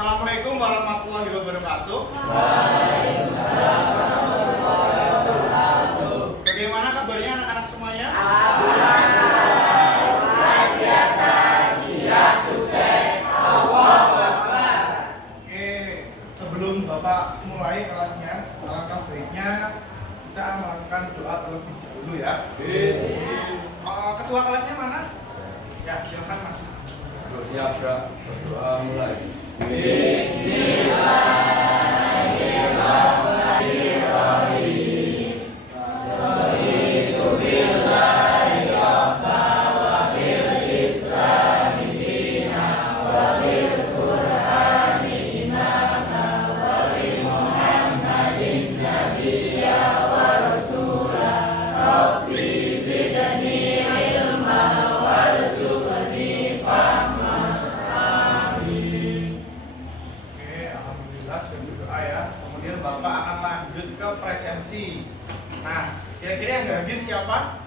Assalamualaikum warahmatullahi wabarakatuh. Waalaikumsalam warahmatullahi wabarakatuh. Bagaimana kabarnya anak-anak semuanya? Alhamdulillah, luar biasa, siap, sukses, Allahu Akbar. Oke, sebelum Bapak mulai kelasnya, alangkah baiknya kita melakukan doa terlebih dahulu ya. Ketua kelasnya mana? Ya, silakan Mas. Siap, berdoa mulai. Bismillahirrahmanirrahim. Raditu billahi rabban wa bil islami dinan wa bil qur'ani imaman wa bi muhammadin nabiyya wa rasula. Rabbi zidni ilma warzuqni fahma. Oke, alhamdulillah sudah berdoa ya. Kemudian Bapak akan lanjut ke presensi. Nah, kira-kira yang hadir siapa?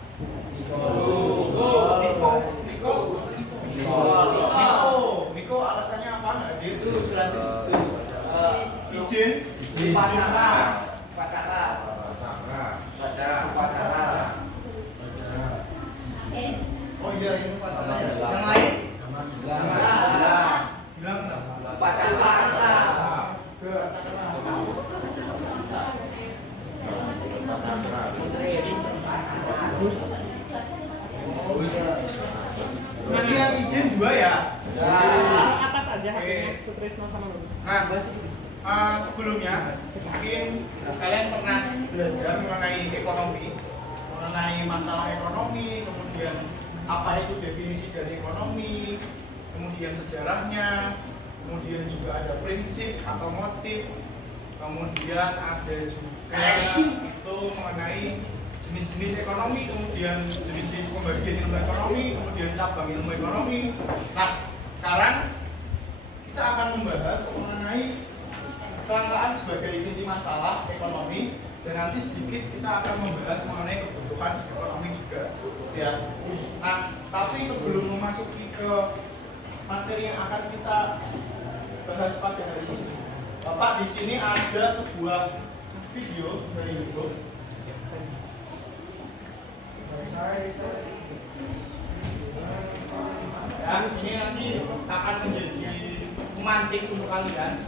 Miko, alasannya apa hadir? Itu surat Izin. Upacara. Oh iya, ini upacara ya. Yang lain? Bilang enggak? Upacara. Ke Berarti yang izin dua ya? Apa saja haknya Sutrisno sama Lulu? Nah, sebelumnya mungkin kalian pernah belajar mengenai ekonomi, mengenai masalah ekonomi, kemudian apa itu definisi dari ekonomi, kemudian sejarahnya, kemudian juga ada prinsip atau motif, kemudian ada juga itu mengenai jenis-jenis ekonomi, kemudian jenis pembagian ilmu ekonomi, kemudian cabang ilmu ekonomi. Nah, sekarang kita akan membahas mengenai kelangkaan sebagai inti masalah ekonomi, dan nanti sedikit kita akan membahas mengenai kebutuhan ekonomi juga ya. Nah, tapi sebelum memasuki ke materi yang akan kita bahas pada hari ini, Bapak di sini ada sebuah video dari YouTube. Ya, ini nanti akan menjadi pemantik untuk kalian.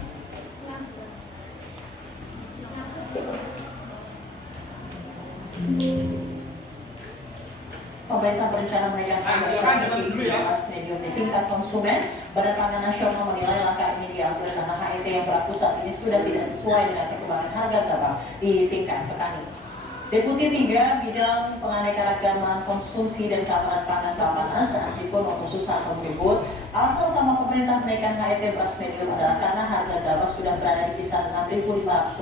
Pemerintah berencana menaikkan harga medium di tingkat konsumen. Badan Pangan Nasional menilai langkah ini diambil karena HET yang berlaku saat ini sudah tidak sesuai dengan perkembangan harga gabah di tingkat petani. Deputi 3 Bidang Penganekaragaman Konsumsi dan Keamanan Pangan Bappenas, Andriko Noto Susanto menyebut alasan utama pemerintah menaikkan HET beras medium adalah karena harga gabah sudah berada di kisaran Rp6.500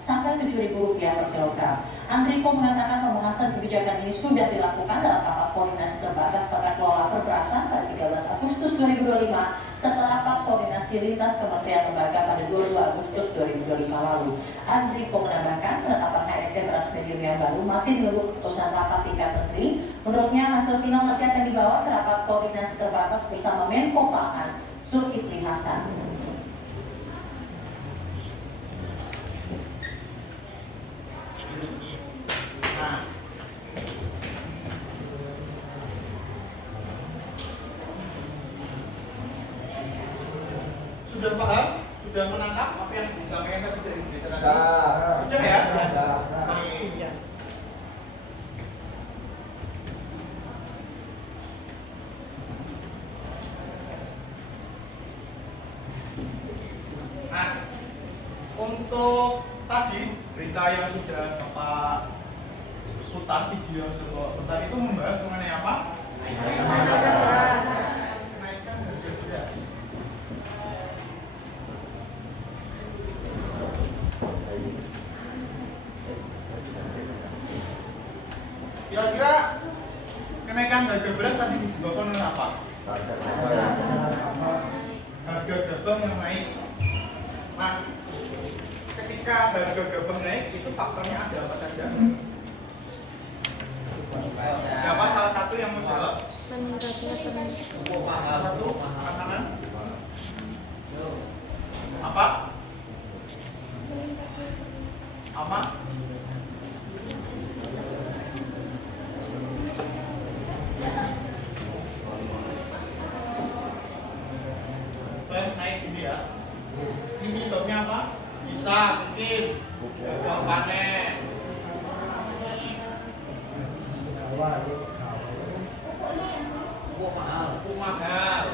sampai Rp7.000 per kilogram. Andriko mengatakan pembahasan kebijakan ini sudah dilakukan dalam rapat koordinasi terbatas tata kelola perberasan pada 13 Agustus 2025 setelah rapat koordinasi lintas kementerian lembaga pada 22 Agustus 2025 lalu. Andriko menambahkan penetapan HET beras medium yang baru masih menunggu keputusan rapat tingkat menteri. Menurutnya hasil final nanti akan dibawa ke rapat koordinasi terbatas bersama Menko Pangan Zulkifli Hasan. Nah, sudah paham? Sudah menangkap apa yang disampaikan tadi dari berita tadi? Sudah ya? Iya. Nah, untuk tadi berita yang sudah Bapak putar, video yang sudah Bapak putar itu membahas mengenai apa? Kenaikan harga beras. Kira-kira kenaikan harga beras tadi disebabkan oleh apa? Harga gabah yang naik. Nah, ketika harga gabah naik itu faktornya ada apa saja? Siapa salah satu yang mau jawab? Meningkatnya Satu makanan. udah naik gini ya. Ini penyebabnya apa? Bisa mungkin gagal panen, pupuk mahal, kalau mahal.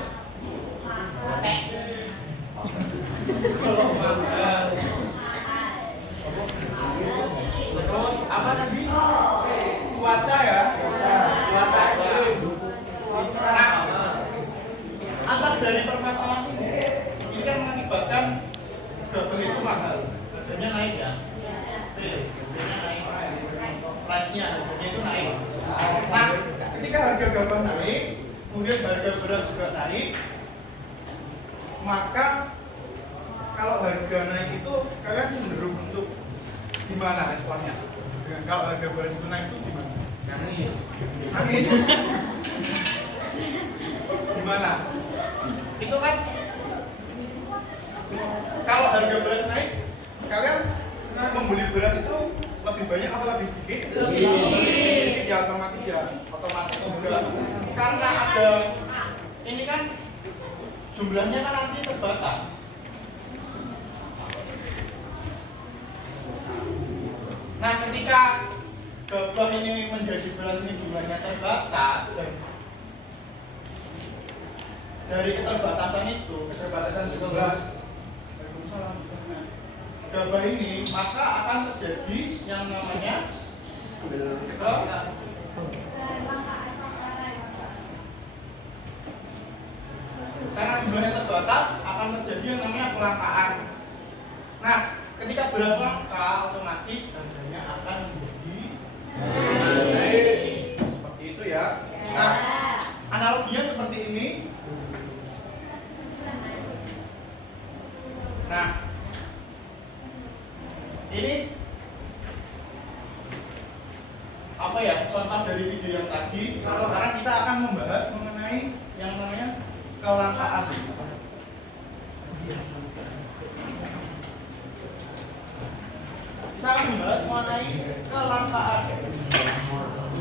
Terus apa tadi? Cuaca ya? Cuaca. Nah, atas dari permasalahan ini kan mengakibatkan gabah itu mahal, harganya naik ya. Harganya naik, price-nya harganya itu naik. Nah, ketika harga gabah naik, kemudian harga beras juga naik, maka kalau harga naik itu kalian cenderung untuk gimana responnya? Dengan kalau harga beras itu naik itu gimana? Nangis. Nangis. Gimana? Itu kan kalau harga beras naik, kalian membeli beras itu lebih banyak apa lebih sedikit? Sedikit ya otomatis juga. Karena ada ini kan jumlahnya kan nanti terbatas. Nah, ketika gabah ini menjadi beras ini jumlahnya terbatas, dari keterbatasan itu, keterbatasan jumlah gabah ini, maka akan terjadi yang namanya karena jumlahnya terbatas akan terjadi yang namanya kelangkaan. Nah, ketika beras langka, otomatis harganya akan menjadi naik. Seperti itu ya. Nah, analoginya seperti ini. Nah, ini apa ya contoh dari video yang tadi. Kalau sekarang kita akan membahas mengenai yang namanya kelangkaan. Kita akan membahas mengenai kelangkaan.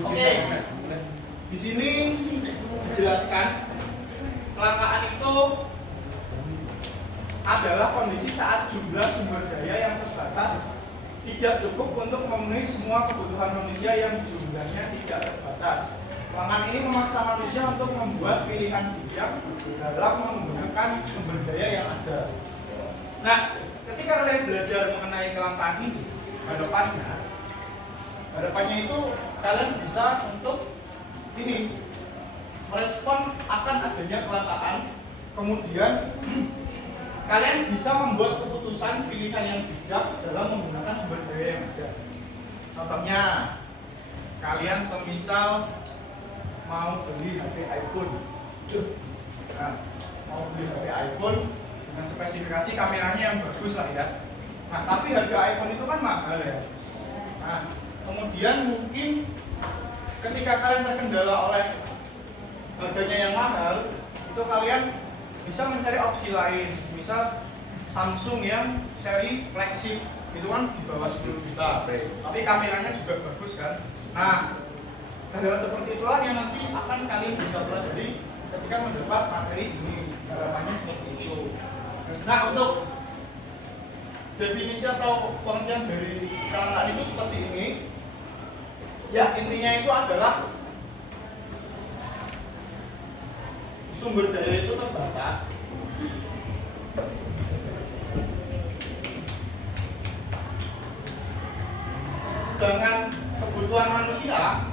Oke. Di sini dijelaskan kelangkaan itu adalah kondisi saat jumlah sumber daya yang terbatas tidak cukup untuk memenuhi semua kebutuhan manusia yang jumlahnya tidak terbatas. Kelangkaan ini memaksa manusia untuk membuat pilihan bijak dalam menggunakan sumber daya yang ada. Nah, ketika kalian belajar mengenai kelangkaan ini, harapannya itu kalian bisa untuk ini merespon akan adanya kelangkaan, kemudian kalian bisa membuat keputusan pilihan yang bijak dalam menggunakan sumber daya yang ada. Contohnya, kalian semisal mau beli HP iPhone, nah, mau beli HP iPhone dengan spesifikasi kameranya yang bagus lah ya. Nah, tapi harga iPhone itu kan mahal ya. Nah, kemudian mungkin ketika kalian terkendala oleh harganya yang mahal, itu kalian bisa mencari opsi lain. Misal Samsung yang seri flagship itu kan di bawah 10 juta, tapi kameranya juga bagus kan. Nah, hal seperti itulah yang nanti akan kalian bisa pelajari ketika mendebat materi ini. Harapannya seperti itu. Nah, untuk definisi atau pengertian dari kelangkaan itu seperti ini. Ya, intinya itu adalah sumber daya itu terbatas. Dengan kebutuhan manusia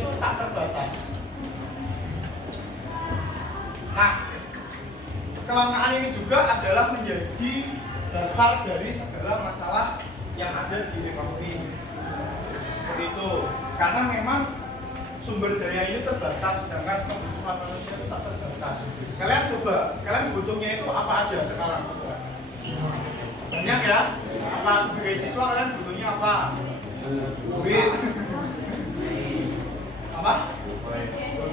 itu tak terbatas. Nah, kelangkaan ini juga adalah menjadi dasar dari segala masalah yang ada di ekonomi. Seperti itu. Karena memang sumber daya itu terbatas, sedangkan kebutuhan manusia itu tak terbatas. Kalian butuhnya itu apa aja sekarang? Banyak ya? Apa sebagai siswa kalian butuhnya apa? Duit. Apa?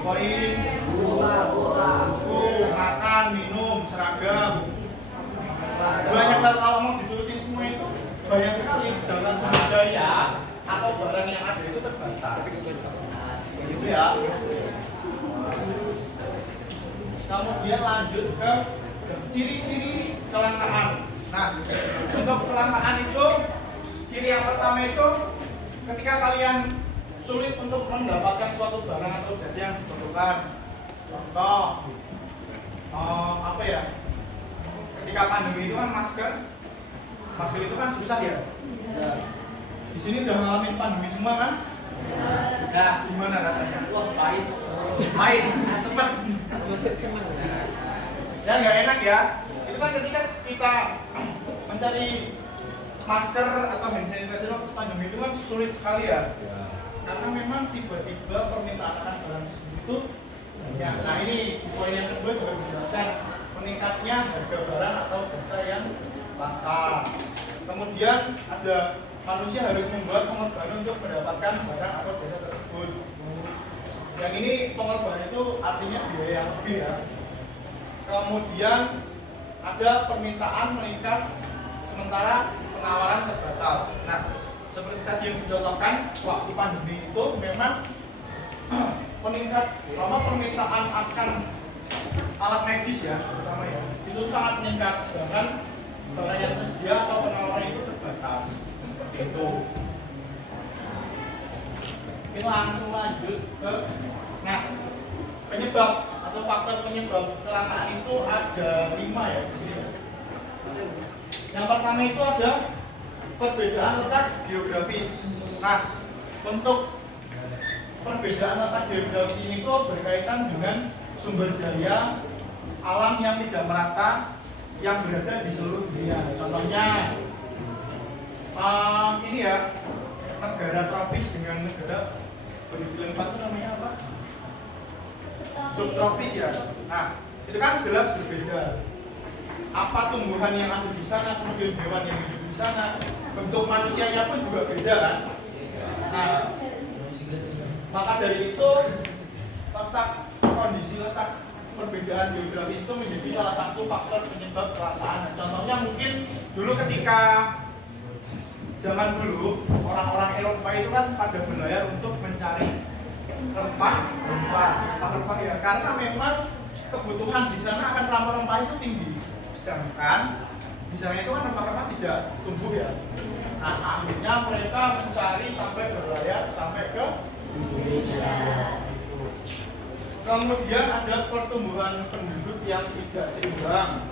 Koin, buku, makan, minum, seragam. Banyak banget kalau mau diturutin semua itu banyak sekali, sedangkan sumber daya atau barang yang ada itu terbatas. ya. Kemudian lanjut ke ciri-ciri kelangkaan. Nah, untuk kelangkaan itu, ciri yang pertama itu ketika kalian sulit untuk mendapatkan suatu barang atau jasa yang dibutuhkan. Contoh, apa ya? Ketika pandemi itu kan masker itu kan susah ya. Di sini udah ngalamin pandemi semua kan? Enggak. Gimana rasanya? Wah, pahit. Pahit, sempet. Ya nggak enak ya. Itu kan ketika kita mencari masker atau hand sanitizer waktu pandemi itu kan sulit sekali ya. Karena memang tiba-tiba permintaan akan barang tersebut itu banyak. Nah ini di poin yang kedua juga dijelaskan meningkatnya harga barang atau jasa yang langka. Kemudian ada manusia harus membuat pengorbanan untuk mendapatkan barang atau jasa tersebut. Yang ini pengorbanan itu artinya biaya yang lebih ya. Kemudian ada permintaan meningkat sementara penawaran terbatas. Nah, seperti tadi yang dicontohkan waktu pandemi itu memang meningkat permintaan akan alat medis ya, terutama ya, itu sangat meningkat, sedangkan barang yang tersedia atau penawaran itu terbatas. Seperti itu. Oke, langsung lanjut ke penyebab atau faktor penyebab kelangkaan itu ada 5 ya di sini. Yang pertama itu ada perbedaan letak geografis. Nah, untuk perbedaan letak geografis ini itu berkaitan dengan sumber daya alam yang tidak merata yang berada di seluruh dunia. Contohnya ini ya, negara tropis dengan negara beriklim 4 itu namanya apa? Subtropis ya. Nah, itu kan jelas berbeda. Apa tumbuhan yang ada di sana, kemudian hewan yang hidup di sana, bentuk manusianya pun juga beda kan. Nah, maka dari itu kondisi letak perbedaan geografis itu menjadi salah satu faktor penyebab kelangkaan. Contohnya mungkin dulu ketika zaman dulu orang-orang Eropa itu kan pada berlayar untuk mencari rempah ya, karena memang kebutuhan di sana akan rempah-rempah itu tinggi. Sedangkan di sana itu kan rempah-rempah tidak tumbuh ya. Nah, akhirnya mereka mencari sampai berlayar sampai ke Indonesia. Kemudian ada pertumbuhan penduduk yang tidak seimbang.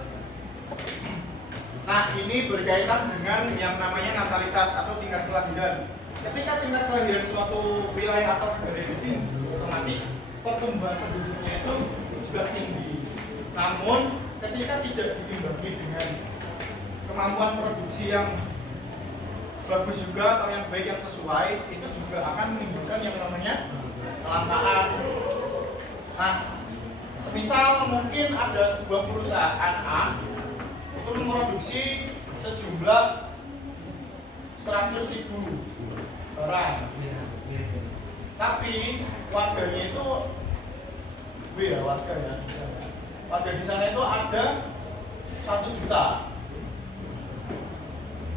Nah, ini berkaitan dengan yang namanya natalitas atau tingkat kelahiran. Ketika tingkat kelahiran suatu wilayah atau negara itu tinggi, otomatis pertumbuhan penduduknya itu juga tinggi. Namun, ketika tidak diimbangi dengan kemampuan produksi yang bagus juga atau yang baik yang sesuai, itu juga akan menimbulkan yang namanya kelangkaan. Nah, semisal mungkin ada sebuah perusahaan A itu memproduksi sejumlah 100.000 barang, tapi warganya itu warga di sana itu ada 1 juta.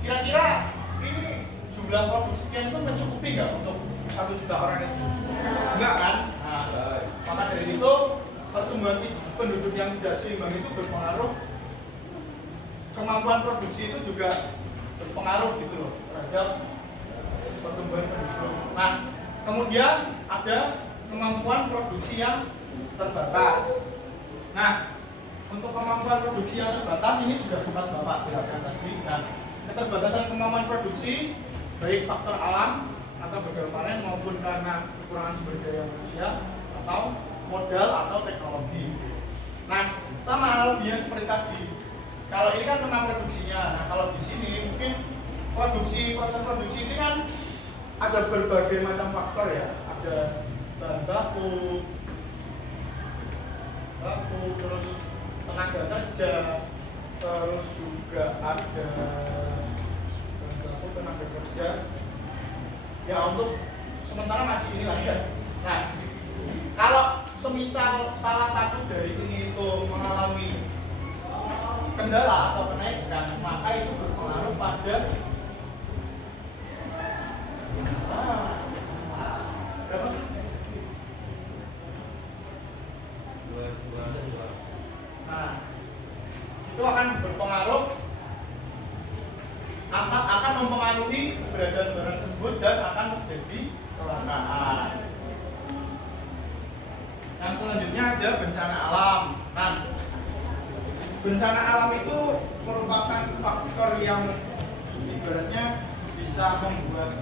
Kira-kira ini jumlah produksinya itu mencukupi nggak untuk 1 juta orang itu? Enggak kan? Nah, maka dari itu pertumbuhan penduduk yang tidak seimbang itu berpengaruh, kemampuan produksi itu juga berpengaruh gitu loh terhadap pertumbuhan penduduk. Nah, kemudian ada kemampuan produksi yang terbatas. Nah, untuk kemampuan produksi yang terbatas ini sudah sempat Bapak jelaskan tadi. Nah, keterbatasan kemampuan produksi baik faktor alam atau gagal panen maupun karena kekurangan sumber daya manusia atau modal atau teknologi. Nah, sama analoginya seperti tadi. Kalau ini kan tentang produksinya. Nah, kalau di sini mungkin proses produksi ini kan ada berbagai macam faktor ya. Ada bahan baku, terus tenaga kerja, terus juga ada tenaga kerja. Ya untuk sementara masih inilah ya. Nah, kalau semisal salah satu dari ini itu mengalami kendala atau kenaikan, maka itu berpengaruh pada berapa? Yang selanjutnya ada bencana alam. Nah, bencana alam itu merupakan faktor yang ibaratnya bisa membuat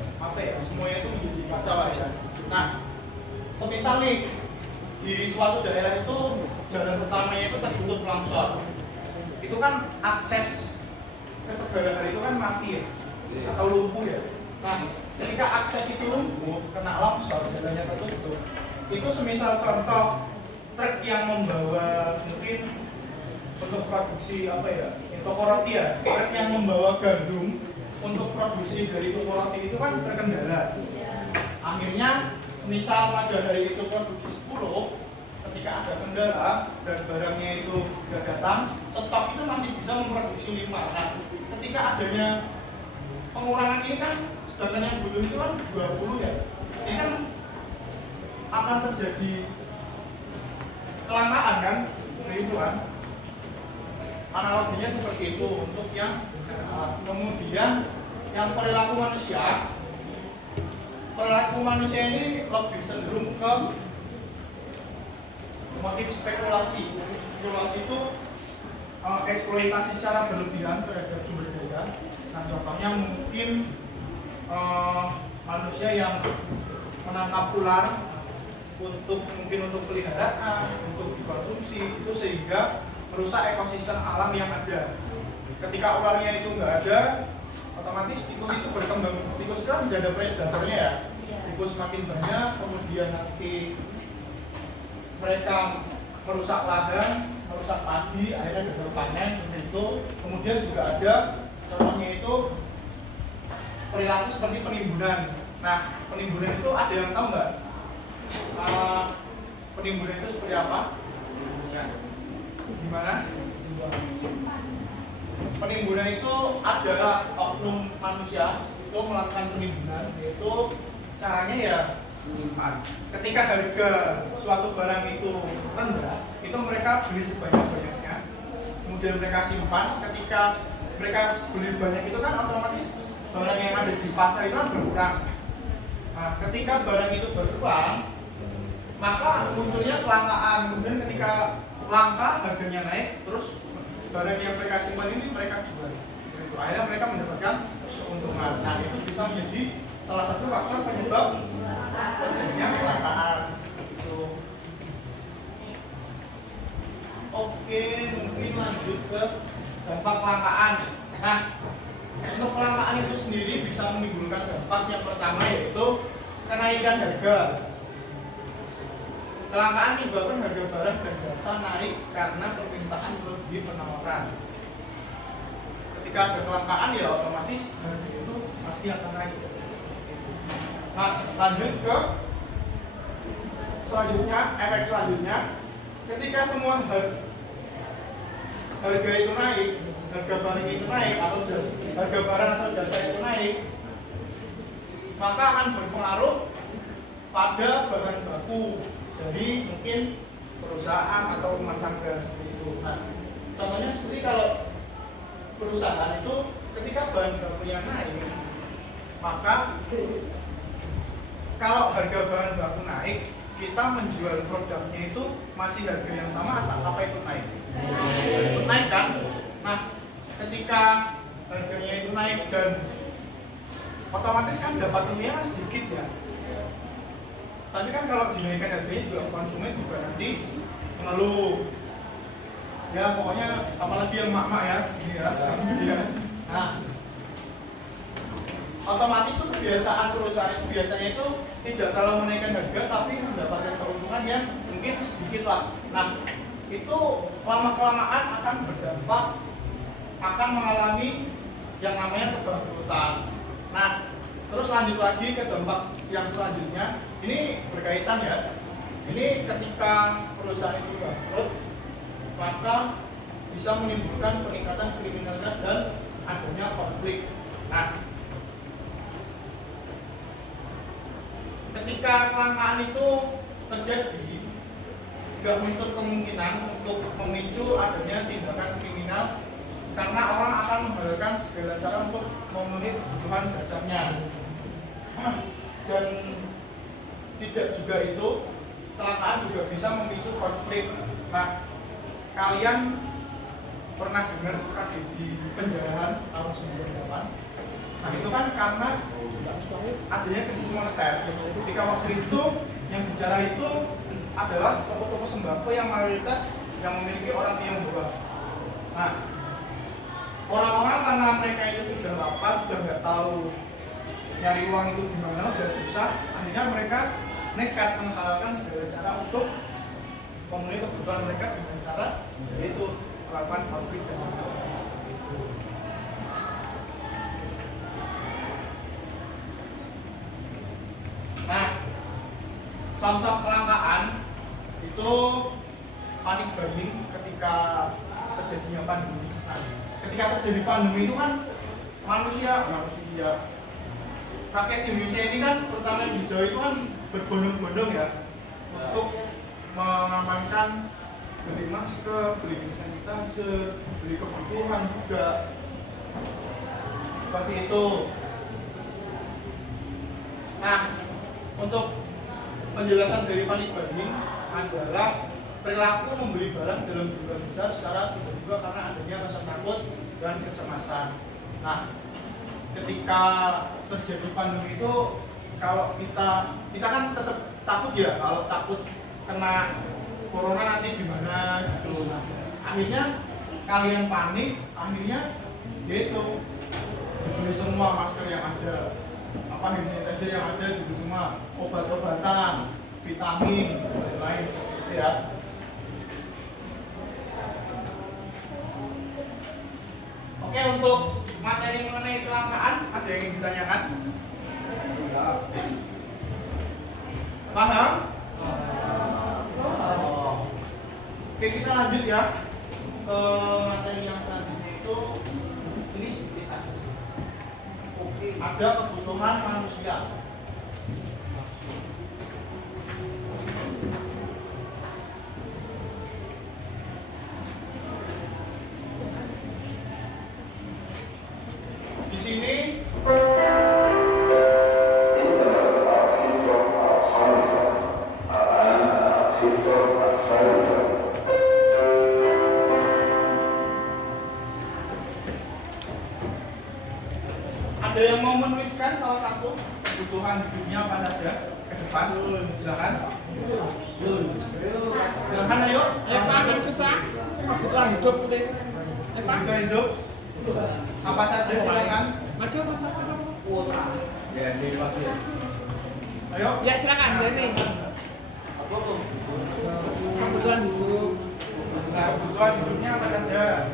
semuanya itu menjadi kacau ya. Nah, semisal nih di suatu daerah itu jalan utamanya itu tertutup longsor, itu kan akses ke segala hal itu kan mati ya, atau lumpuh ya. Nah, ketika akses itu lumpuh kena longsor, jalannya tertutup, itu semisal contoh truk yang membawa mungkin untuk produksi toko roti ya, truk yang membawa gandum untuk produksi dari toko roti itu kan terkendala. Akhirnya misal pada hari itu produksi 10, ketika ada kendala dan barangnya itu tidak datang, stok itu masih bisa memproduksi 5. Nah, ketika adanya pengurangan ini kan, sedangkan yang butuh itu kan 20 ya, ini kan akan terjadi kelangkaan kan, ribuan. Analoginya seperti itu untuk yang kemudian yang perilaku manusia ini lebih cenderung ke motif spekulasi. Spekulasi itu eksploitasi secara berlebihan terhadap sumber daya. Nah, contohnya mungkin manusia yang menangkap ular mungkin untuk peliharaan, untuk dikonsumsi, itu sehingga merusak ekosistem alam yang ada. Ketika ularnya itu nggak ada, otomatis tikus itu berkembang. Tikus kan tidak ada predatornya ya. Tikus makin banyak, kemudian nanti mereka merusak ladang, merusak padi, akhirnya gagal panen seperti itu. Kemudian juga ada contohnya itu perilaku seperti penimbunan. Nah, penimbunan itu ada yang tahu nggak? Penimbunan itu seperti apa? Gimana? Penimbunan itu adalah oknum manusia itu melakukan penimbunan, yaitu caranya ya ketika harga suatu barang itu rendah, itu mereka beli sebanyak-banyaknya, kemudian mereka simpan. Ketika mereka beli banyak itu kan otomatis barang yang ada di pasar itu kan berkurang. Nah, ketika barang itu berkurang, maka munculnya kelangkaan. Kemudian ketika langka, harganya naik, terus barang yang mereka simpan ini mereka jual. Akhirnya mereka mendapatkan keuntungan. Nah, itu bisa menjadi salah satu faktor penyebab terjadinya kelangkaan. Oke, mungkin lanjut ke dampak kelangkaan. Nah, untuk kelangkaan itu sendiri bisa menimbulkan dampak yang pertama, yaitu kenaikan harga. Kelangkaan menyebabkan harga barang dan jasa naik karena permintaan melebihi penawaran. Ketika ada kelangkaan ya otomatis harga itu pasti akan naik. Nah, lanjut ke selanjutnya, efek selanjutnya, ketika semua harga itu naik, harga barang itu naik atau harga barang atau jasa itu naik, maka akan berpengaruh pada bahan baku dari mungkin perusahaan atau rumah tangga itu. Nah, contohnya seperti kalau perusahaan itu ketika bahan bakunya naik, maka kalau harga bahan baku naik, kita menjual produknya itu masih harga yang sama atau apa itu naik? Naik kan? Nah, ketika harganya itu naik dan otomatis kan dapat untungnya sedikit ya. Tapi kan kalau dinaikkan harganya juga konsumen juga nanti mengeluh. Ya pokoknya apalagi yang mak-mak ya, Nah, otomatis itu kebiasaan perusahaan itu biasanya itu tidak terlalu menaikkan harga tapi mendapatkan keuntungan yang mungkin sedikit lah. Nah, itu lama-kelamaan akan berdampak, akan mengalami yang namanya kebangkrutan. Nah, terus lanjut lagi ke dampak yang selanjutnya, ini berkaitan ya. Ini ketika perusahaan itu bangkrut, maka bisa menimbulkan peningkatan kriminalitas dan adanya konflik. Nah, ketika kelangkaan itu terjadi, tidak menutup kemungkinan untuk memicu adanya tindakan kriminal karena orang akan menghalalkan segala cara untuk memenuhi kebutuhan dasarnya. Dan tidak juga itu, kelangkaan juga bisa bisa memicu konflik. Nah, kalian pernah dengar tragedi penjarahan tahun 98? Nah, itu kan karena adanya krisis moneter. Ketika waktu itu yang bicara itu adalah toko-toko sembako yang mayoritas yang memiliki orang Tionghoa. Nah, orang-orang karena mereka itu sudah lapar, sudah nggak tahu nyari uang itu gimana, sudah susah, akhirnya mereka nekat menghalalkan segala cara untuk memenuhi kebutuhan mereka dengan cara yaitu melakukan pabrik dan Nah, contoh kelangkaan itu panik buying ketika terjadinya pandemi. Nah, ketika terjadi pandemi itu kan manusia rakyat Indonesia ini kan terutama di Jawa itu kan berbondong-bondong ya untuk mengamankan beli masker, beli sanitizer, beli kebutuhan juga seperti itu. Nah, untuk penjelasan dari panik buying adalah perilaku membeli barang dalam jumlah besar secara tiba-tiba karena adanya rasa takut dan kecemasan. Nah, ketika terjadi pandemi itu kalau kita kan tetap takut ya, kalau takut kena corona nanti gimana gitu. Akhirnya kalian panik, akhirnya yaitu dibeli semua masker yang ada, apa sanitizer yang ada, dibeli semua obat-obatan, vitamin dan lain gitu ya. Oke, untuk materi mengenai kelangkaan ada yang ingin ditanyakan? Paham? Oke, kita lanjut ya ke materi yang selanjutnya itu ini sedikit aja sih. Oke, ada kebutuhan manusia. Di sini ada yang mau menuliskan salah satu kebutuhan hidupnya apa saja ke depan? Silakan. Silakan ayo. Eva yang susah. Kebutuhan hidup tulis. Eva. Kebutuhan hidup apa saja silakan. Maju masuk. Ya, ini pasti. Ayo. Ya silakan Deni. Kebutuhan hidup. Kebutuhan hidupnya apa saja?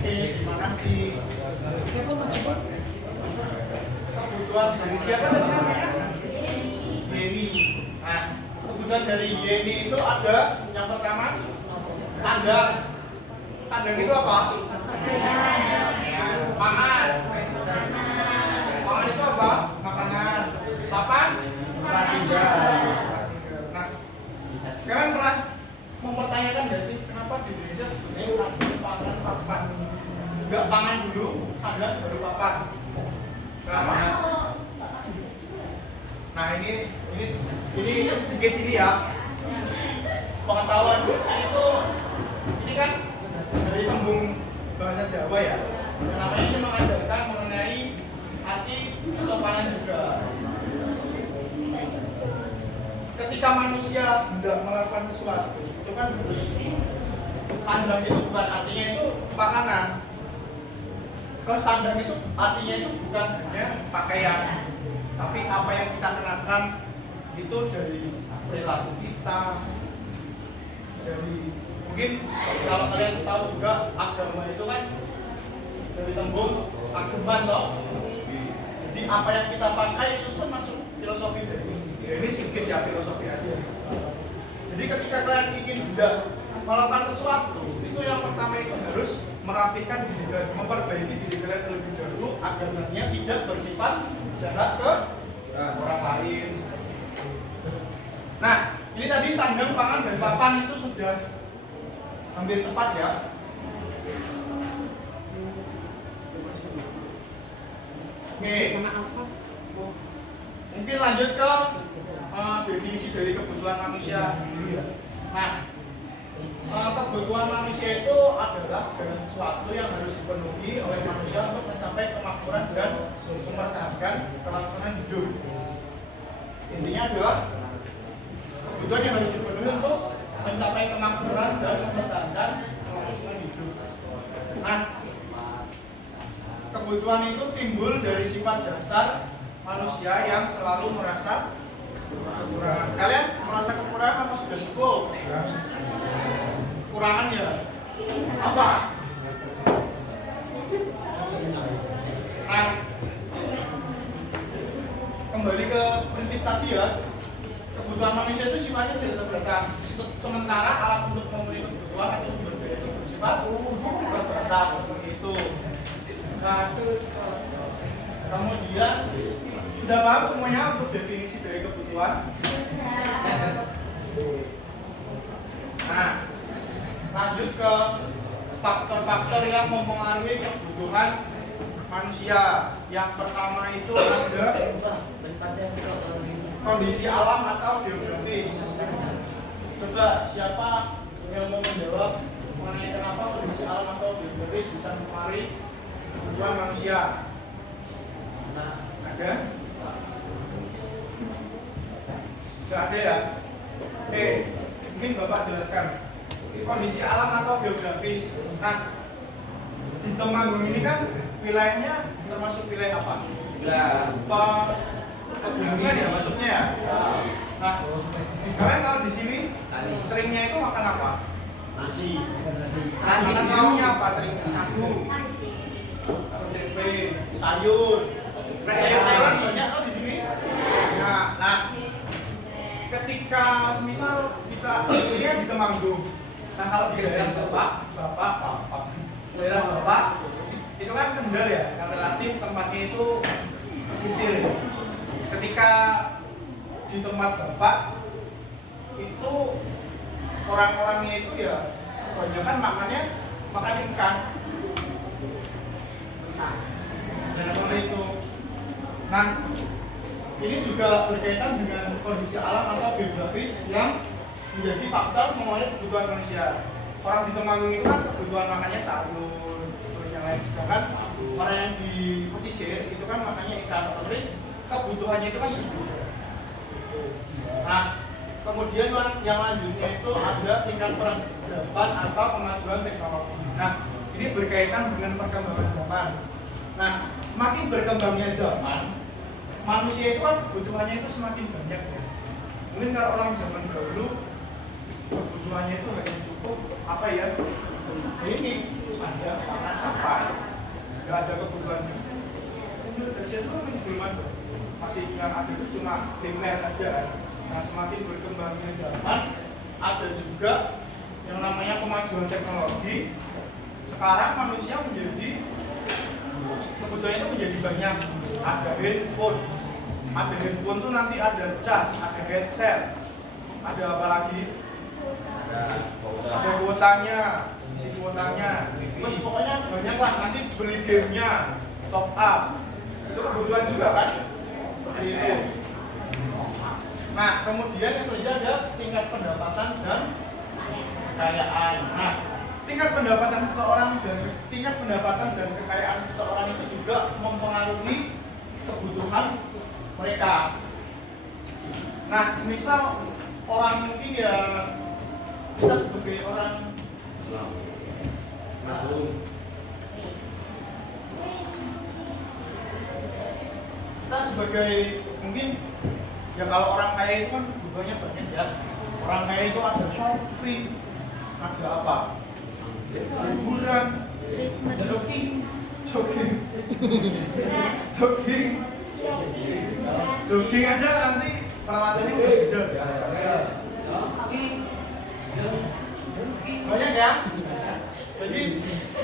Oke, terima kasih. Kebutuhan dari siapa tadi namanya? Yeni. Nah, kebutuhan dari Yeni itu ada yang pertama sandang. Sandang itu apa? Pangan. Pangan itu apa? Makanan. Papan? Tempat tinggal. Nah, kalian pernah mempertanyakan nggak sih kenapa di Indonesia sebenarnya sandang, pangan, papan? Enggak pangan dulu, sandang baru papan. Kenapa? Nah ini sedikit ini ya pengetahuan ini kan dari tembung bahasa Jawa ya. Yang namanya ini mengajarkan mengenai arti kesopanan juga. Ketika manusia hendak melakukan sesuatu itu kan harus sandang itu bukan artinya itu makanan. Kalau sandang itu artinya itu bukan hanya pakaian, tapi apa yang kita kenakan itu dari perilaku kita, dari mungkin kalau kalian tahu juga agama itu kan dari tembung ageman toh. Jadi apa yang kita pakai itu kan masuk filosofi dari ini sedikit ya filosofi aja. Jadi ketika kalian ingin juga melakukan sesuatu itu yang pertama itu harus merapikan diri kalian, memperbaiki diri kalian terlebih dahulu agar nantinya tidak bersifat jahat ke orang lain. Nah, Berarti sandang, pangan, dan papan itu sudah hampir tepat ya. Oke. Sama apa? Mungkin lanjut ke definisi dari kebutuhan manusia dulu ya. Nah, kebutuhan manusia itu adalah segala sesuatu yang harus dipenuhi oleh manusia untuk mencapai kemakmuran dan mempertahankan kelangsungan hidup. Intinya adalah kebutuhan yang harus dipenuhi untuk mencapai kemakmuran dan mempertahankan kelangsungan hidup. Nah, kebutuhan itu timbul dari sifat dasar manusia yang selalu merasa kekurangan. Kalian merasa kekurangan apa sudah cukup? Kekurangan ya? Apa? Nah, kembali ke prinsip tadi ya. Kebutuhan manusia itu sifatnya tidak terbatas. Sementara alat untuk memenuhi kebutuhan atau sumber daya itu bersifat terbatas seperti itu. Nah, kemudian sudah paham semuanya untuk definisi dari kebutuhan. Nah, lanjut ke faktor-faktor yang mempengaruhi kebutuhan manusia. Yang pertama itu ada kondisi alam atau geografis. Coba siapa yang mau menjawab mengenai kenapa kondisi alam atau geografis bisa mempengaruhi kebutuhan manusia? Ada? Sudah ada ya? Oke, mungkin Bapak jelaskan kondisi alam atau geografis. Nah, di Temanggung ini kan wilayahnya termasuk wilayah apa? Pegunungan ya maksudnya ya. Nah, kalian kalau di sini seringnya itu makan apa? Nasi. Makan lauknya apa seringnya? Sagu, tempe, sayur. Sayur-sayuran banyak loh di sini. Nah, ketika semisal kita ini kan di Temanggung. Nah, kalau di daerah Bapak, daerah Bapak itu kan Kendal ya, yang relatif tempatnya itu pesisir. Ketika di tempat Bapak itu orang-orangnya itu ya kebanyakan makan ikan. Seperti itu. Nah, ini juga berkaitan dengan kondisi alam atau geografis yang menjadi faktor memenuhi kebutuhan manusia. Orang di Temanggung itu kan kebutuhan makannya sayur, terus yang lain. Sedangkan orang yang di pesisir itu kan makannya ikan, otomatis kebutuhannya itu kan begitu. Nah, kemudian yang lanjutnya itu ada tingkat peradaban atau kemajuan teknologi. Nah, ini berkaitan dengan perkembangan zaman. Nah, semakin berkembangnya zaman, manusia itu kan kebutuhannya itu semakin banyak ya. Mungkin kalau orang zaman dahulu kebutuhannya itu hanya cukup apa ya? Ini ada pangan apa? Nggak ada kebutuhan. Indonesia itu belum ada. Masih yang ada itu cuma primer aja kan. Nah, semakin berkembangnya zaman, ada juga yang namanya kemajuan teknologi. Sekarang manusia menjadi kebutuhannya itu menjadi banyak. Ada handphone tuh nanti ada cas, ada headset, ada apa lagi? Ada kuotanya, isi kuotanya. Terus pokoknya banyak lah, nanti beli gamenya, top up. Itu kebutuhan juga kan? Seperti itu. Nah, kemudian yang selanjutnya ada tingkat pendapatan dan kekayaan. Nah, tingkat pendapatan dan kekayaan seseorang itu juga mempengaruhi kebutuhan mereka. Nah, semisal orang mungkin ya kita sebagai orang kita sebagai mungkin ya kalau orang kaya itu kan kebutuhannya banyak ya. Orang kaya itu ada shopping, ada apa? Hiburan, jogging aja nanti peralatannya udah beda. Banyak ya. Jadi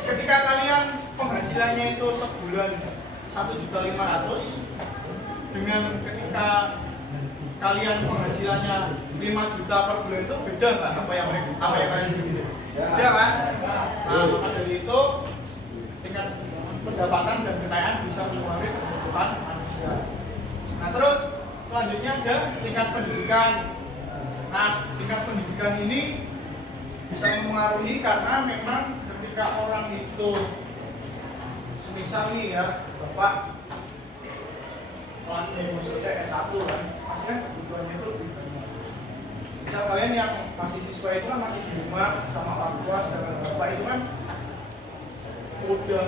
ketika kalian penghasilannya itu sebulan 1.500.000 dengan ketika kalian penghasilannya 5 juta per bulan itu beda nggak apa yang kalian beli? Beda kan? Nah, maka dari itu tingkat pendapatan dan kekayaan bisa mempengaruhi kebutuhan manusia. Nah, terus selanjutnya ada tingkat pendidikan. Nah, tingkat pendidikan ini bisa mempengaruhi karena memang ketika orang itu semisal nih ya, Bapak mau selesai S1 kan, pasti kan kebutuhannya itu lebih banyak. Misal kalian yang masih siswa itu kan masih di rumah sama orang tua, sedangkan Bapak itu kan udah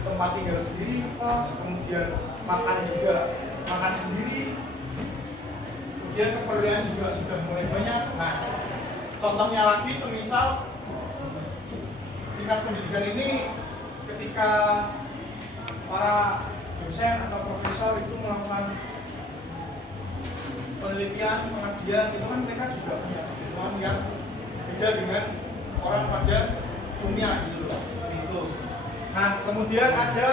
tempat tinggal sendiri, kos, kemudian makan juga makan sendiri, kemudian keperluan juga sudah mulai banyak. Nah, contohnya lagi semisal tingkat pendidikan ini ketika para dosen atau profesor itu melakukan penelitian, pengabdian, itu kan mereka juga punya kebutuhan yang beda dengan orang pada umumnya gitu loh, seperti itu. Nah, kemudian ada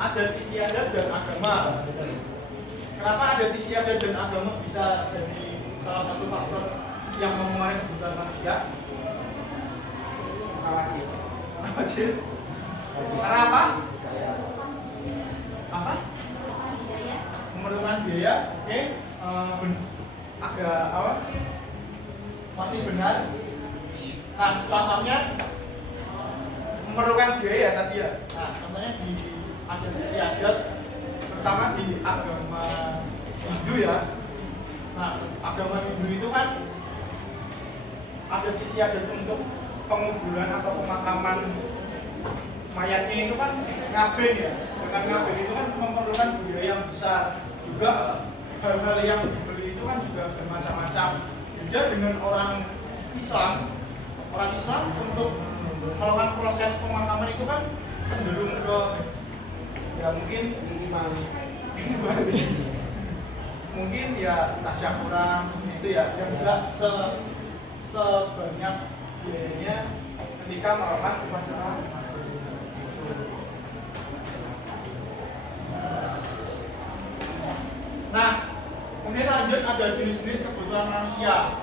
adat istiadat dan agama. Kenapa adat istiadat dan agama bisa jadi salah satu faktor yang mempengaruhi kebutuhan manusia? Wajib. Karena apa? Apa? Memerlukan biaya. Oke. Agak apa? Masih benar. Nah, contohnya memerlukan biaya tadi ya. Nah, contohnya di adat istiadat, terutama di agama Hindu ya. Nah, agama Hindu itu kan adat istiadat untuk penguburan atau pemakaman mayatnya itu kan ngaben ya. Dengan ngaben itu kan memerlukan biaya yang besar. Juga hal-hal yang dibeli itu kan juga bermacam-macam. Beda dengan orang Islam. Orang Islam untuk melakukan proses pemakaman itu kan cenderung ke ya mungkin minimalis. Mungkin ya tasyakuran seperti itu ya, yang tidak sebanyak biayanya ketika melakukan upacara. Nah, kemudian lanjut ada jenis-jenis kebutuhan manusia.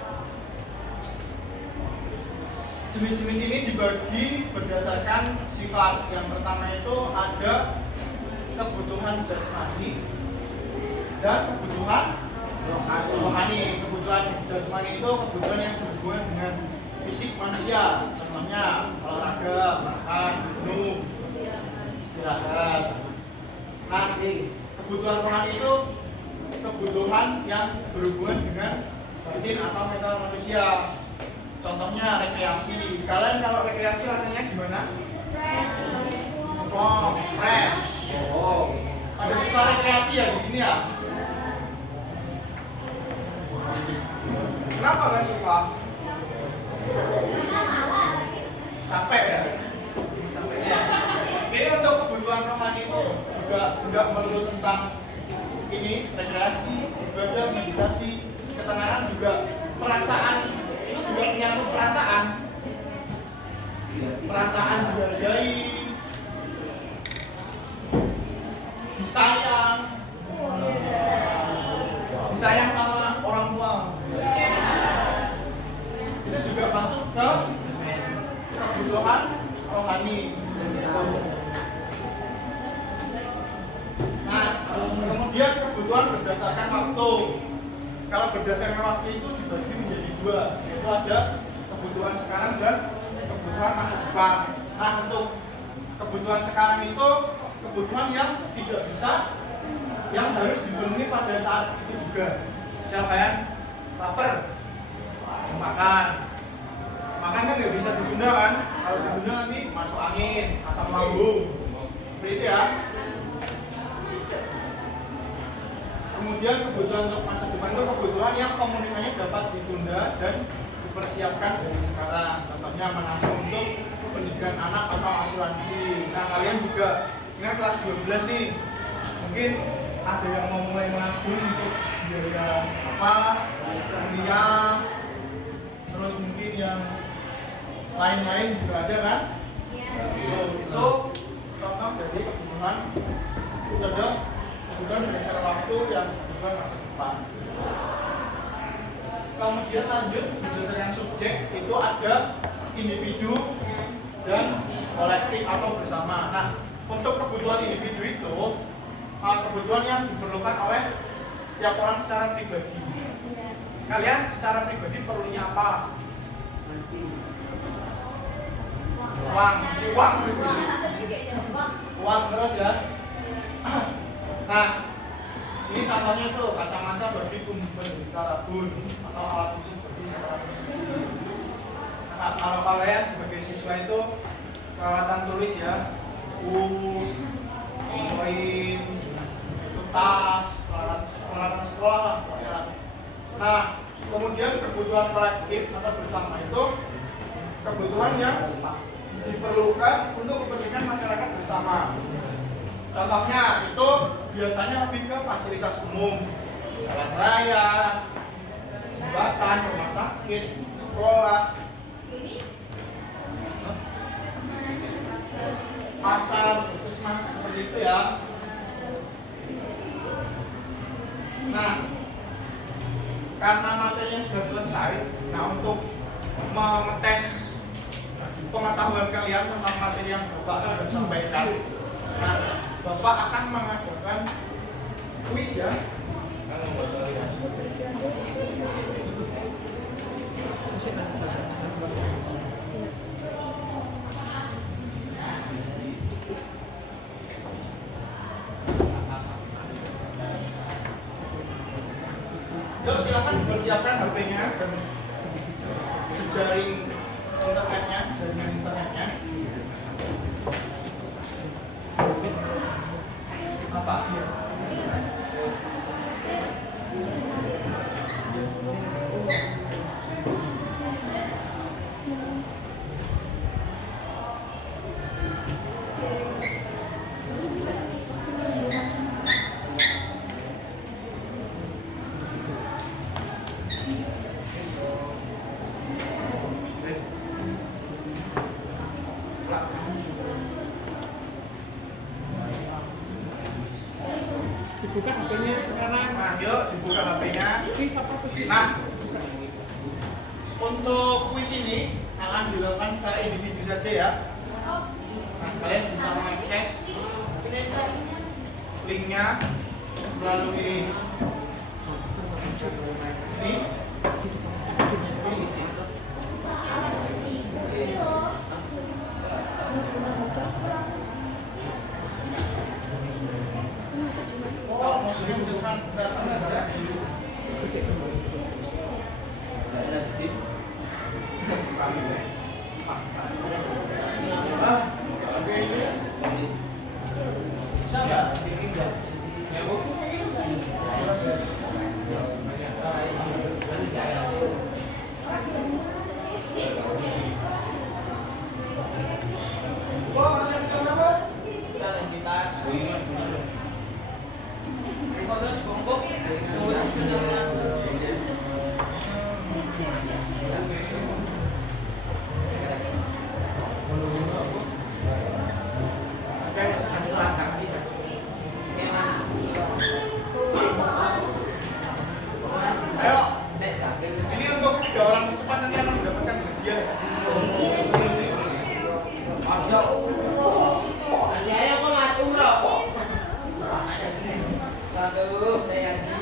Jenis-jenis ini dibagi berdasarkan sifat. Yang pertama itu ada kebutuhan jasmani dan kebutuhan rohani. Kebutuhan jasmani itu kebutuhan yang berhubungan dengan fisik manusia. Contohnya olahraga, makan, minum, istirahat. Nah, kebutuhan rohani itu kebutuhan yang berhubungan dengan batin atau mental manusia. Contohnya rekreasi. Kalian kalau rekreasi artinya gimana? Oh, fresh. Oh, ada suka rekreasi ya di sini ya? Kenapa nggak suka? Capek ya? Capek ya. Ini untuk kebutuhan rohani itu juga nggak melulu tentang ini rekreasi, ibadah, meditasi, ketenangan juga perasaan. Itu juga menyangkut perasaan. Perasaan dihargai, disayang sama orang tua. Itu juga masuk ke kebutuhan rohani. Nah, kemudian kebutuhan berdasarkan waktu. Kalau berdasarkan waktu itu dibagi menjadi dua, yaitu ada kebutuhan sekarang dan kebutuhan masa depan. Nah, untuk kebutuhan sekarang itu kebutuhan yang tidak bisa, yang harus dipenuhi pada saat itu juga. Misalnya kalian lapar, makan kan nggak bisa ditunda kan? Kalau ditunda nanti masuk angin, asam lambung, seperti itu ya. Kemudian kebutuhan untuk masa depan itu kebutuhan yang komunikasinya dapat ditunda dan dipersiapkan dari sekarang. Contohnya menabung untuk pendidikan anak atau asuransi. Nah, kalian juga ingat kelas 12 nih, mungkin ada yang mau mulai menabung untuk biaya apa, kuliah, terus mungkin yang lain-lain juga ada kan? Itu contoh dari kebutuhan. Itu ada kebutuhan berdasarkan waktu yang kebutuhan masa depan. Kemudian lanjut berdasarkan subjek itu ada individu dan kolektif atau bersama. Nah, untuk kebutuhan individu itu kebutuhan yang diperlukan oleh setiap orang secara pribadi. Kalian secara pribadi perlunya apa? Uang terus ya. Nah, ini contohnya tuh kacamata bagi karabun atau alat musik bagi secara konsumsi. Nah, kalau kalian sebagai siswa itu peralatan tulis ya, poin, tas, peralatan sekolah lah. Nah, kemudian kebutuhan kolektif atau bersama itu kebutuhan yang diperlukan untuk kepentingan masyarakat bersama. Contohnya itu biasanya lebih ke fasilitas umum, jalan raya, jembatan, rumah sakit, sekolah, pasar, puskesmas, seperti itu ya. Nah, karena materinya sudah selesai, nah untuk mengetes pengetahuan kalian tentang materi yang Bapak sudah sampaikan, nah Bapak akan mengadakan kuis ya. Yuk silakan dipersiapkan HP-nya dan jejaring internetnya, jaringan internetnya. Apa? Dibuka HP-nya sekarang. Nah, yuk dibuka HP-nya. Kuis apa kuis? Nah, untuk kuis ini akan dilakukan secara individu saja ya. Nah, kalian bisa mengakses linknya melalui ini. Kalau mau sering silakan datang ke sana dulu. Bisa nggak? Ya Bu. Ayo, ini untuk 3 orang tercepat nanti akan mendapatkan hadiah. Saya kok Mas umroh. Satu, Dayani.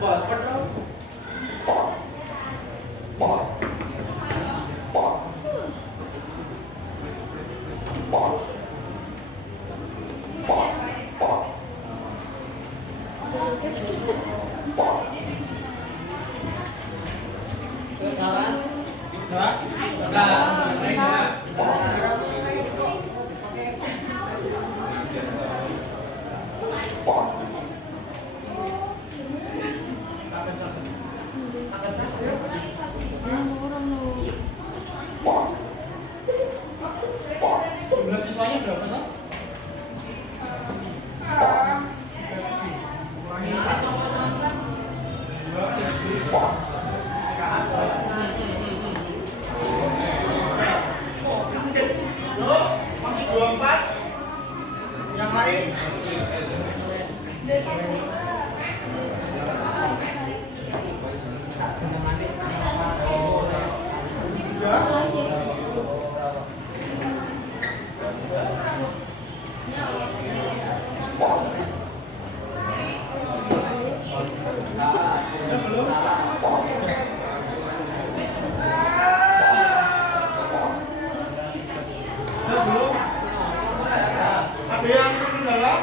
Bos, pedro. Jumlah siswanya berapa sih? Kurangi 4. Loh, masih 24. Yang lain? Ada yang kendala?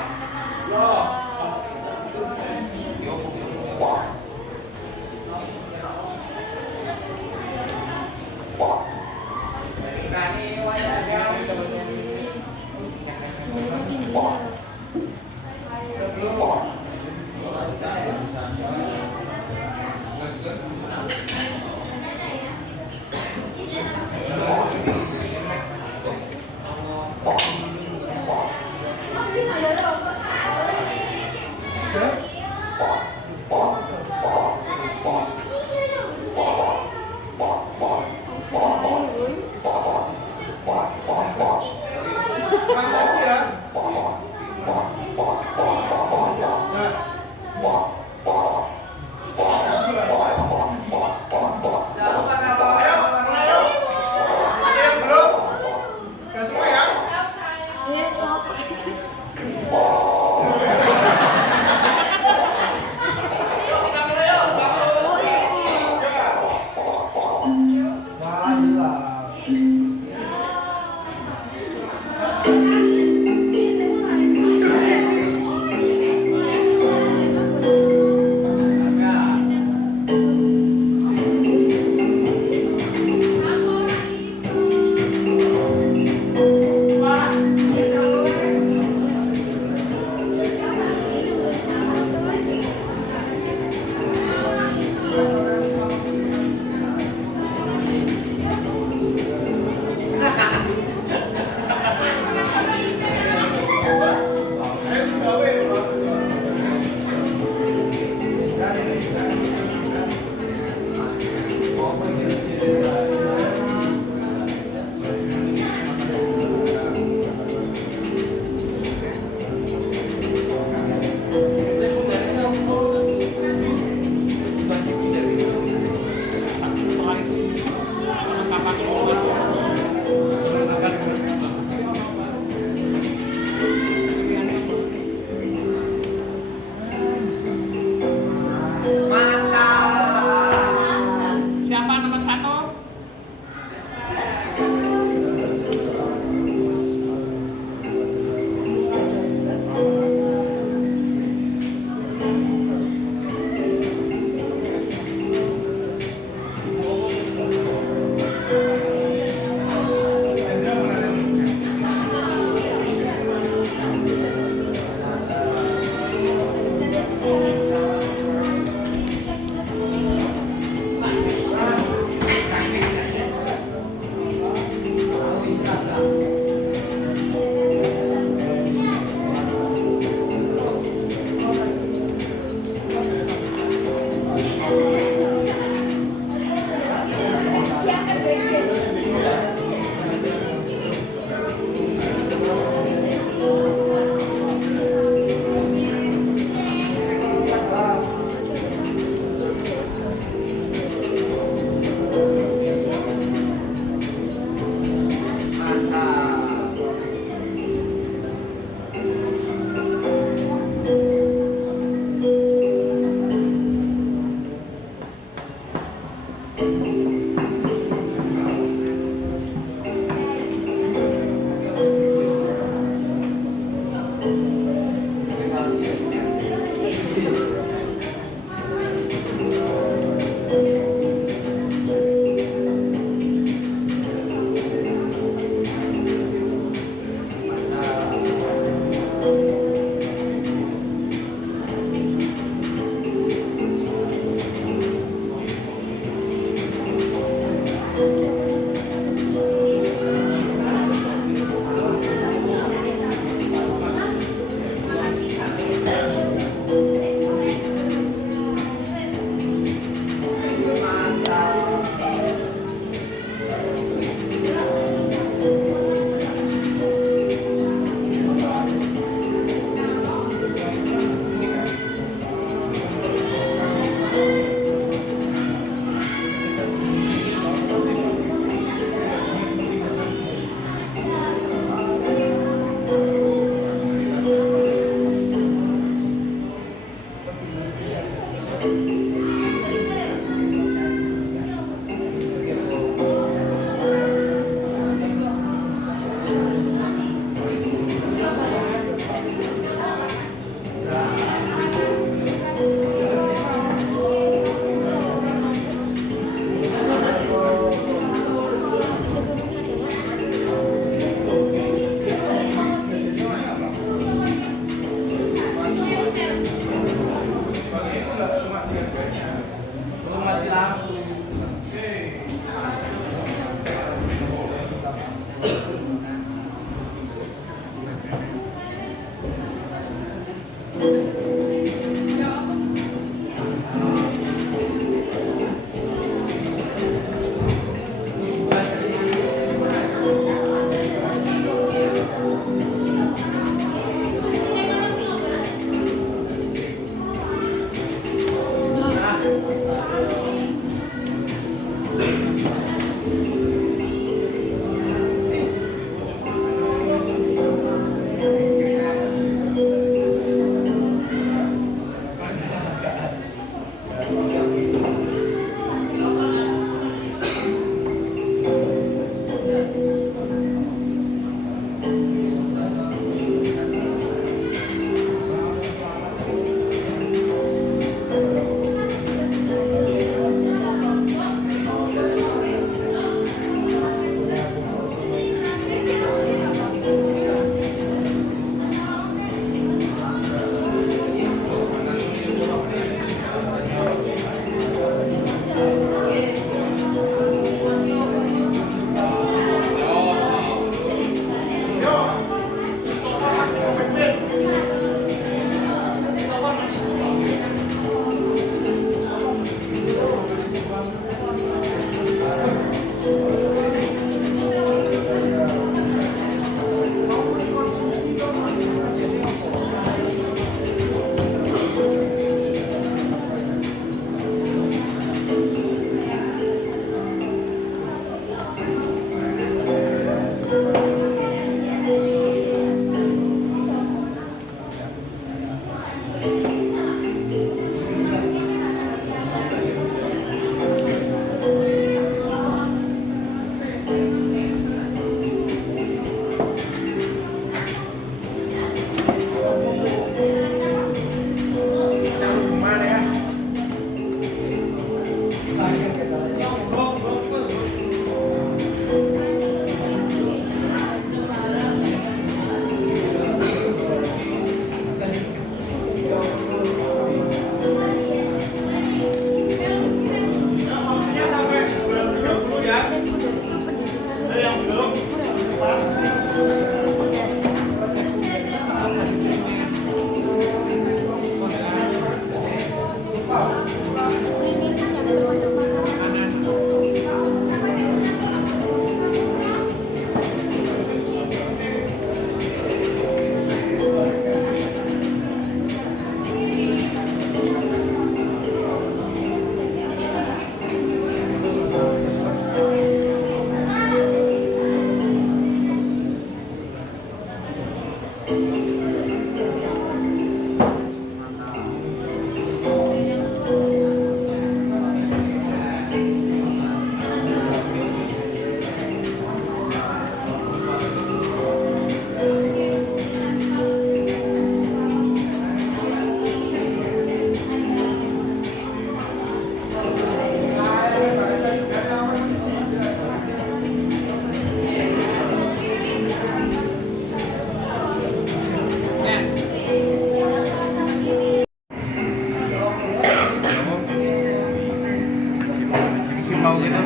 Mau gitu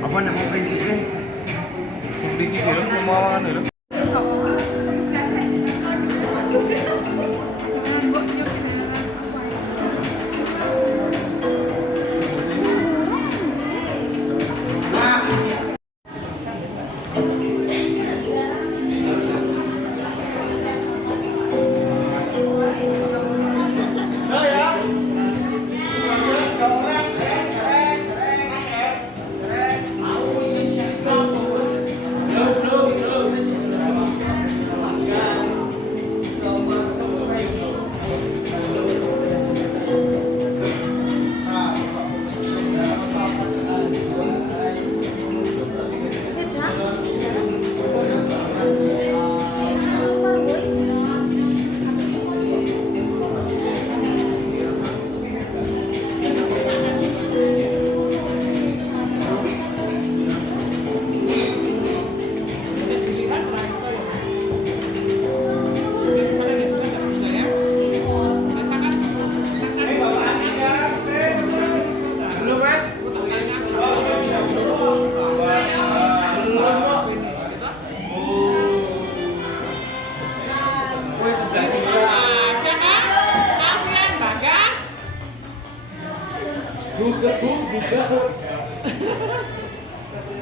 apa nama prinsipnya mau kan dulu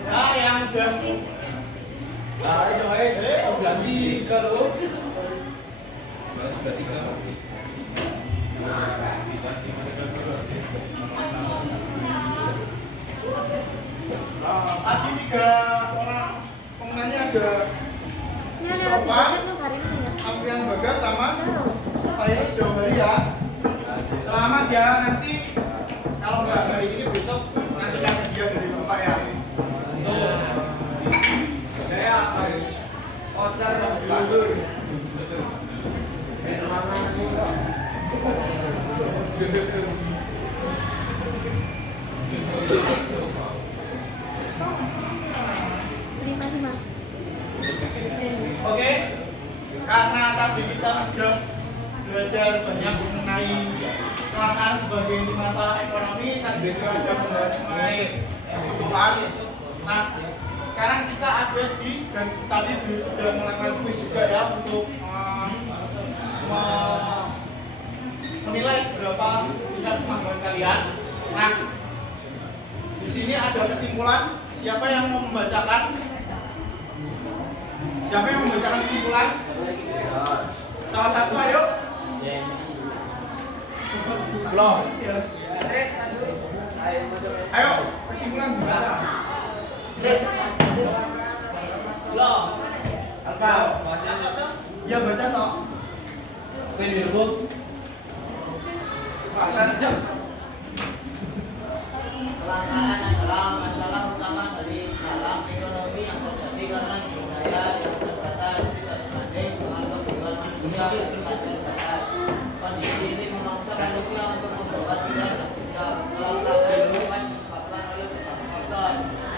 Ah, yang udah ayo udah 3 loh sudah 3 tadi 3 orang pemenangnya ada Mustafa, Alfian Bagas sama Virus Jawabari ya. Selamat ya, nanti kalau nggak hari ini besok nanti kan dia dari Bapak ya. Kocar Mundur. Oke, karena tadi kita sudah belajar banyak mengenai kecelakaan sebagai masalah ekonomi, tadi juga ada membahas mengenai kebutuhan. Nah, sekarang kita ada di dan tadi sudah melakukan kuis juga ya untuk menilai seberapa bisa kemampuan kalian. Nah, di sini ada kesimpulan. Siapa yang mau membacakan? Siapa yang membacakan kesimpulan? Salah satu, ayo. Belum. Ayo, kesimpulan dibaca. Alfa, baca tuh. Iya, baca toh. Main di rebook. Kecelakaan adalah masalah utama dari dalam ekonomi yang terjadi karena sumber daya yang terbatas tidak sebanding dengan kebutuhan manusia yang terbatas. Kondisi ini memaksa manusia untuk membuat pilihan yang bijak. Kelangkaan lingkungan disebabkan oleh beberapa faktor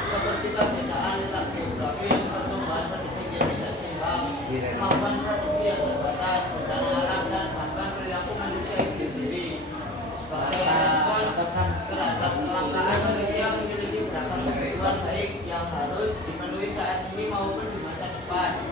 seperti perbedaan letak geografis, pertumbuhan penduduk yang tidak seimbang, kemampuan produksi yang terbatas, bencana alam dan bahkan perilaku manusia itu sendiri. Sebagai respon terhadap kelangkaan, manusia memiliki beragam kebutuhan baik yang harus dipenuhi saat ini maupun di masa depan,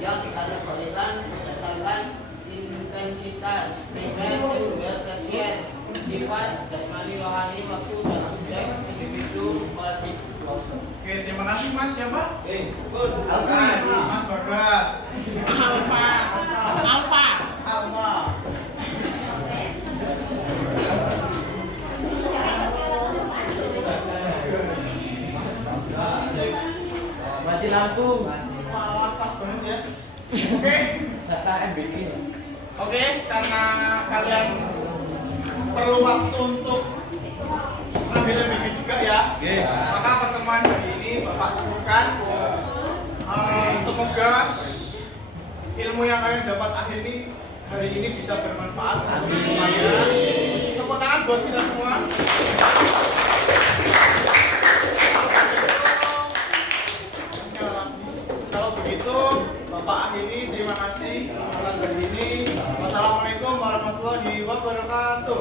yang dikategorikan berdasarkan intensitas, primer, sekunder, tersier, sifat, jasmani, rohani, waktu, dan subjek individu kolektif. Oke, terima kasih Mas. Siapa? Alfa. Mas Bagas. Alfa. Alfa. Mati lampu. Malah pas banget ya. Oke. Data MVP. Oke, karena kalian perlu waktu untuk ngambil MBG juga ya. Maka pertemuan hari ini Bapak cukupkan. Semoga ilmu yang kalian dapat hari ini bisa bermanfaat untuk semuanya. Tepuk tangan buat kita semua. Kalau begitu, Bapak akhiri. Terima kasih atas hari ini. Wassalamualaikum warahmatullahi wabarakatuh.